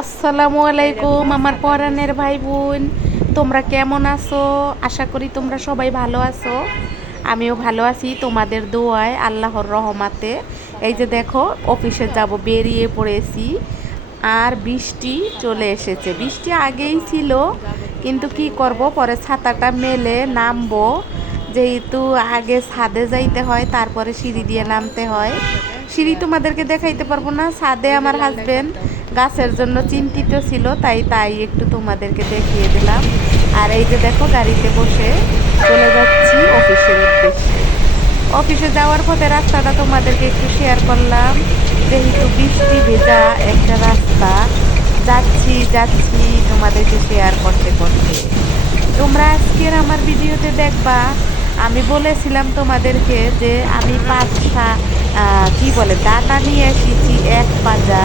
আসসালামু আলাইকুম আমার পরাণের ভাই বোন, তোমরা কেমন আছো? আশা করি তোমরা সবাই ভালো আছো। আমিও ভালো আছি তোমাদের দোয়ায়, আল্লাহর রহমাতে। এই যে দেখো, অফিসে যাব বেরিয়ে পড়েছি, আর বৃষ্টি চলে এসেছে। বৃষ্টি আগেই ছিল, কিন্তু কি করব, পরে ছাতাটা মেলে নামবো, যেহেতু আগে ছাদে যাইতে হয়, তারপরে সিঁড়ি দিয়ে নামতে হয়। সিঁড়ি তোমাদেরকে দেখাইতে পারবো না, ছাদে আমার হাজবেন্ড গাছের জন্য চিন্তিত ছিল, তাই একটু তোমাদেরকে দেখিয়ে দিলাম। আর এই যে দেখো, গাড়িতে বসে চলে যাচ্ছি অফিসের উদ্দেশ্যে। অফিসে যাওয়ার পথে রাস্তাটা তোমাদেরকে একটু শেয়ার করলাম, যেহেতু বৃষ্টি ভেজা একটা রাস্তা। যাচ্ছি তোমাদেরকে শেয়ার করতে করতে। তোমরা আজকের আমার ভিডিওতে দেখবা, আমি বলেছিলাম তোমাদেরকে যে আমি পাঁচটা কি বলে ডাটা নিয়ে এসেছি, এক পাজা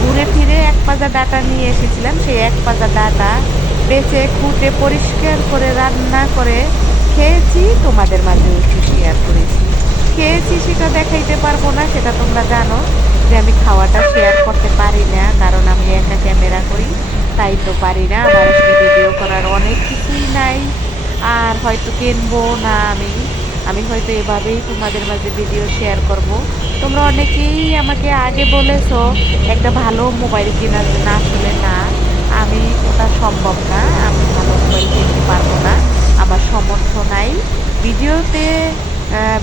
ঘুরে ফিরে এক পাজা ডাটা নিয়ে এসেছিলাম। সেই এক পাজা ডাটা বেছে কুটে পরিষ্কার করে রান্না করে খেয়েছি, তোমাদের মাঝে একটু শেয়ার করেছি। খেয়েছি সেটা দেখাইতে পারবো না, সেটা তোমরা জানো যে আমি খাওয়াটা শেয়ার করতে পারি না, কারণ আমি একা ক্যামেরা করি, তাই তো পারি না। আমার আসলে ভিডিও করার অনেক কিছুই নাই, আর হয়তো কিনবো না আমি। আমি হয়তো এভাবেই তোমাদের মাঝে ভিডিও শেয়ার করব। তোমরা অনেকেই আমাকে আগে বলেছো একটা ভালো মোবাইল কেনার জন্য। আসলে না, আমি ওটা সম্ভব না, আমি ভালো মোবাইল কিনতে পারবো না, আমার সামর্থ্য নাই। ভিডিওতে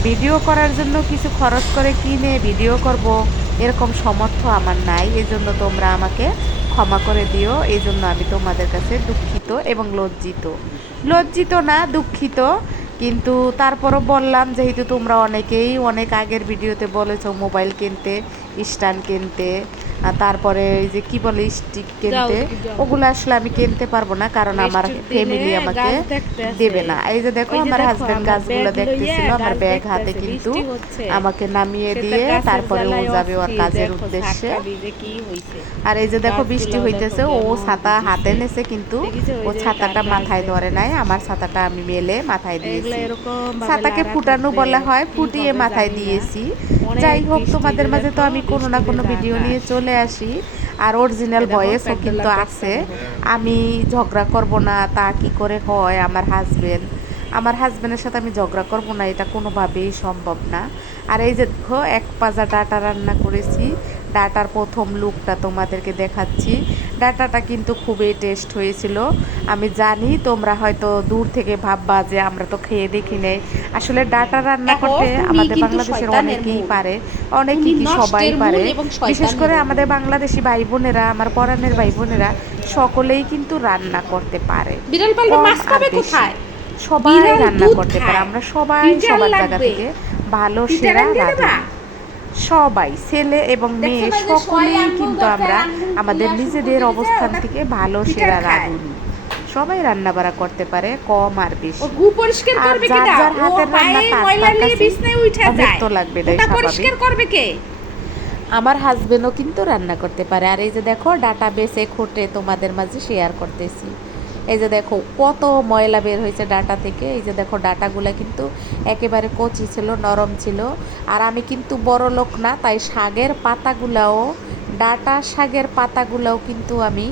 ভিডিও করার জন্য কিছু খরচ করে কিনে ভিডিও করব, এরকম সামর্থ্য আমার নাই। এজন্য তোমরা আমাকে ক্ষমা করে দিও। এই জন্য আমি তোমাদের কাছে দুঃখিত এবং লজ্জিত না, দুঃখিত। কিন্তু তারপরও বললাম, যেহেতু তোমরা অনেকেই অনেক আগের ভিডিওতে বলেছো মোবাইল কিনতে, স্ট্যান্ড কিনতে, তারপরে এই যে কি বলে স্টিক কিনতে, ওগুলো আসলে আমি কিনতে পারবো না, কারণ আমার ফ্যামিলি আমাকে দেবে না। এই যে দেখো, আমার হাজবেন্ড গাছগুলো দেখতেছিল, আমার ব্যাগ হাতে কিন্তু আমাকে নামিয়ে দিয়ে তারপরে ও যাবে ওর কাজের উদ্দেশ্যে। আর এই যে দেখো, বৃষ্টি হইতেছে, ও ছাতা হাতে নেছে, কিন্তু ও ছাতাটা মাথায় ধরে নাই। আমার ছাতাটা আমি মেলে মাথায় দিয়েছি। ছাতাকে ফুটানো বলা হয়, ফুটিয়ে মাথায় দিয়েছি। যাই হোক, তোমাদের মাঝে তো আমি কোনো না কোনো ভিডিও নিয়ে চলে আসি, আর অরিজিনাল ভয়েসও কিন্তু আছে। আমি ঝগড়া করব না তা কি করে হয়? আমার হাজবেন্ডের সাথে আমি ঝগড়া করব না, এটা কোনোভাবেই সম্ভব না। আর এই যে দেখো, এক পাজা ডাটা রান্না করেছি। ডাটার প্রথম লুকটা তোমাদেরকে দেখাচ্ছি। ডাটাটা কিন্তু খুবই টেস্ট হয়েছিল। আমি জানি তোমরা হয়তো দূর থেকে ভাববা যে আমরা তো খেয়ে দেখি নেই। আসলে ডাটা রান্না করতে আমাদের বাংলাদেশের অনেকেই পারে, অনেকেই কি সবাই পারে। বিশেষ করে আমাদের বাংলাদেশি ভাই বোনেরা, আমার পরাণের ভাই বোনেরা সকলেই কিন্তু রান্না করতে পারে, কম আর বেশি সবাই রান্না করতে পারে। আমরা সবাই সবার জায়গা থেকে ভালো সেরা রাঁধুনি, সবাই ছেলে এবং মেয়ে সকলেই কিন্তু আমরা আমাদের নিজেদের অবস্থান থেকে ভালো সেরা রাঁধুনি। সবাই রান্না বাড়া করতে পারে, কম আর বেশি। আর যার যার হাতের রান্না তার তার কাছে অমৃত লাগবে, এটাই স্বাভাবিক। আমার হাজবেন্ডও কিন্তু রান্না করতে পারে। আর এই যে দেখো, ডাটা বেছে খুঁটে তোমাদের মাঝে শেয়ার করতেছি। এই যে দেখো, কত ময়লা বের হয়েছে ডাটা থেকে। এই যে দেখো, ডাটাগুলো কিন্তু একেবারে কচি ছিল, নরম ছিল। আর আমি কিন্তু বড় লোক না, তাই শাকের পাতাগুলাও, ডাটা শাকের পাতাগুলাও কিন্তু আমি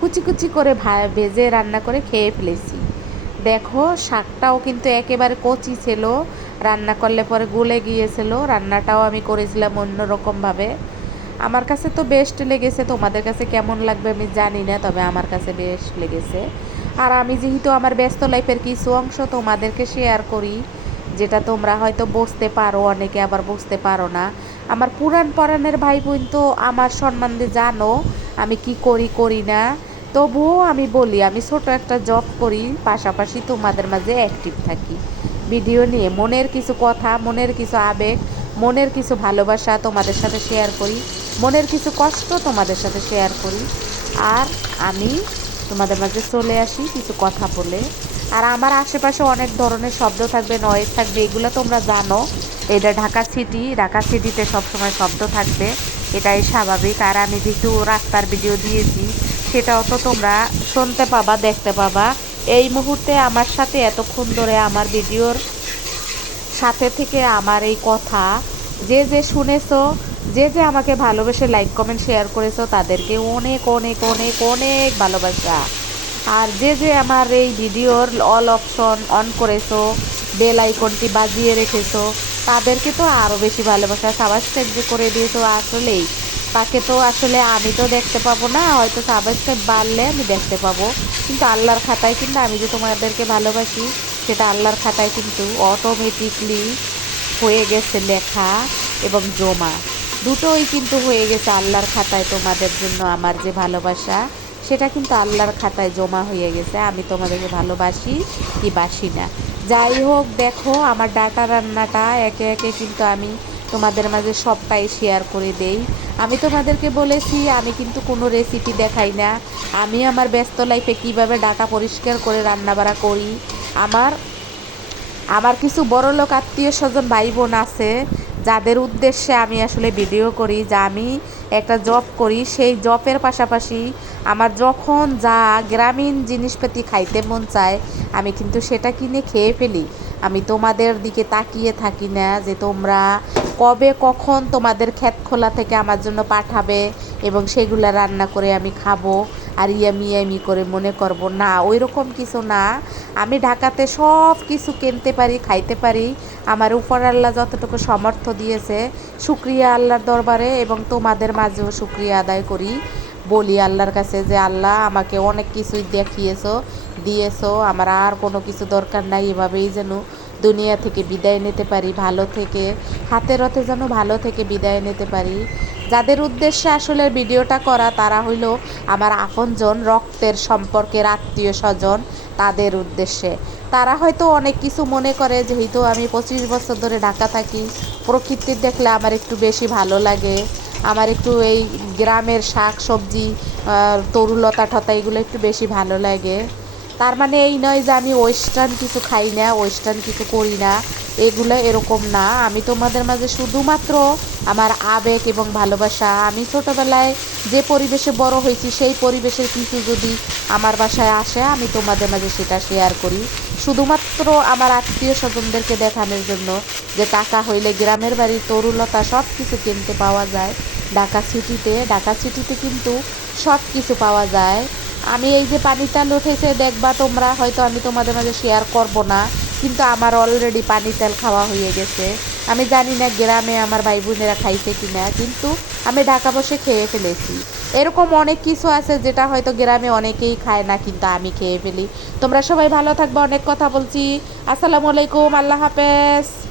কুচি কুচি করে ভেজে রান্না করে খেয়ে ফেলেছি। দেখো, শাকটাও কিন্তু একেবারে কচি ছিল, রান্না করলে পরে গলে গিয়েছিল। রান্নাটাও আমি করেছিলাম অন্যরকমভাবে। আমার কাছে তো বেস্ট লেগেছে, তোমাদের কাছে কেমন লাগবে আমি জানি না, তবে আমার কাছে বেস্ট লেগেছে। আর আমি যেহেতু আমার ব্যস্ত লাইফের কিছু অংশ তোমাদেরকে শেয়ার করি, যেটা তোমরা হয়তো বুঝতে পারো, অনেকে আবার বুঝতে পারো না। আমার পুরান পরাণের ভাই বোন তো আমার সম্বন্ধে জানো, আমি কি করি না। তবুও আমি বলি, আমি ছোট একটা জব করি, পাশাপাশি তোমাদের মাঝে অ্যাক্টিভ থাকি ভিডিও নিয়ে। মনের কিছু কথা, মনের কিছু আবেগ, মনের কিছু ভালোবাসা তোমাদের সাথে শেয়ার করি, মনের কিছু কষ্ট তোমাদের সাথে শেয়ার করি। আর আমি তোমাদের মাঝে চলে আসি কিছু কথা বলে। আর আমার আশেপাশে অনেক ধরনের শব্দ থাকবে, নয়েজ থাকবে, এগুলো তোমরা জানো। এটা ঢাকা সিটিতে সবসময় শব্দ থাকবে, এটাই স্বাভাবিক। আর আমি যেহেতু রাস্তার ভিডিও দিয়েছি, সেটাও তো তোমরা শুনতে পাবা, দেখতে পাবা। এই মুহূর্তে আমার সাথে এতক্ষণ ধরে আমার ভিডিওর সাথে থেকে আমার এই কথা যে শুনেছো, যে যে আমাকে ভালোবেসে লাইক কমেন্ট শেয়ার করেছো তাদেরকে অনেক অনেক অনেক অনেক ভালোবাসা। আর যে যে আমার এই ভিডিওর অল অপশন অন করেছো, বেল আইকনটি বাজিয়ে রেখেছো, তাদেরকে তো আরও বেশি ভালোবাসা। সাবস্ক্রাইব যে করে দিয়েছো, আসলেই তাকে তো আসলে আমি তো দেখতে পাবো না, হয়তো সাবস্ক্রাইব বাড়লে আমি দেখতে পাবো, কিন্তু আল্লাহর খাতায় কিন্তু আমি যে তোমাদেরকে ভালোবাসি সেটা আল্লাহর খাতায় কিন্তু অটোমেটিকলি হয়ে গেছে লেখা এবং জমা, দুটোই কিন্তু হয়ে গেছে আল্লাহর খাতায়। তোমাদের জন্য আমার যে ভালোবাসা সেটা কিন্তু আল্লাহর খাতায় জমা হয়ে গেছে। আমি তোমাদেরকে ভালোবাসি কি বাসি না, যাই হোক। দেখো আমার ডাটা রান্নাটা একে একে কিন্তু আমি তোমাদের মাঝে সবটাই শেয়ার করে দেই। আমি তোমাদেরকে বলেছি আমি কিন্তু কোনো রেসিপি দেখাই না, আমি আমার ব্যস্ত লাইফে কিভাবে ডাটা পরিষ্কার করে রান্নাবাড়া করি। আমার আমার কিছু বড়লোক আত্মীয় স্বজন ভাই বোন আছে যাদের উদ্দেশ্যে আমি আসলে ভিডিও করি, যা আমি একটা জব করি, সেই জবের পাশাপাশি আমার যখন যা গ্রামীণ জিনিসপাতি খাইতে মন চায় আমি কিন্তু সেটা কিনে খেয়ে ফেলি। আমি তোমাদের দিকে তাকিয়ে থাকি না যে তোমরা কবে কখন তোমাদের ক্ষেত খোলা থেকে আমার জন্য পাঠাবে এবং সেগুলো রান্না করে আমি খাবো আর ইয়ামি ইয়ামি করে মনে করব, না ওই রকম কিছু না। আমি ঢাকাতে সব কিছু কিনতে পারি, খাইতে পারি। আমার উপর আল্লাহ যতটুকু সামর্থ্য দিয়েছে, শুক্রিয়া আল্লাহর দরবারে এবং তোমাদের মাঝেও শুক্রিয়া আদায় করি। বলি আল্লাহর কাছে যে আল্লাহ আমাকে অনেক কিছুই দেখিয়েছো, দিয়েছো, আমার আর কোনো কিছু দরকার নাই। এভাবেই যেন দুনিয়া থেকে বিদায় নিতে পারি ভালো থেকে, হাতে রথে যেন ভালো থেকে বিদায় নিতে পারি। যাদের উদ্দেশ্যে আসলে ভিডিওটা করা তারা হইল আমার আপনজন, রক্তের সম্পর্কের আত্মীয় স্বজন, তাদের উদ্দেশ্যে। তারা হয়তো অনেক কিছু মনে করে, যেহেতু আমি 25 বছর ধরে ঢাকা থাকি, প্রকৃতি দেখলে আমার একটু বেশি ভালো লাগে, আমার একটু এই গ্রামের শাক সবজি তরুলতা ঠতা এগুলো একটু বেশি ভালো লাগে। তার মানে এই নয় যে আমি ওয়েস্টার্ন কিছু খাই না, ওয়েস্টার্ন কিছু করি না, এগুলো এরকম না। আমি তোমাদের মাঝে শুধুমাত্র আমার আবেগ এবং ভালোবাসা, আমি ছোটোবেলায় যে পরিবেশে বড় হয়েছি সেই পরিবেশের কিছু যদি আমার বাসায় আসে আমি তোমাদের মাঝে সেটা শেয়ার করি, শুধুমাত্র আমার আত্মীয় স্বজনদেরকে দেখানোর জন্য যে টাকা হইলে গ্রামের বাড়ির তরুলতা সব কিছু কিনতে পাওয়া যায় ঢাকা সিটিতে। ঢাকা সিটিতে কিন্তু সব কিছু পাওয়া যায়। আমি এই যে পানির তেল উঠেছে দেখবা তোমরা, হয়তো আমি তোমাদের মাঝে শেয়ার করব না, কিন্তু আমার অলরেডি পানি তেল খাওয়া হয়ে গেছে। আমি জানি না গ্রামে আমার ভাই বোনেরা খাইছে কি না, কিন্তু আমি ঢাকা বসে খেয়ে ফেলেছি। এরকম অনেক কিছু আছে যেটা হয়তো গ্রামে অনেকেই খায় না, কিন্তু আমি খেয়ে ফেলি। তোমরা সবাই ভালো থাকবে, অনেক কথা বলছি। আসসালামু আলাইকুম, আল্লাহ হাফেজ।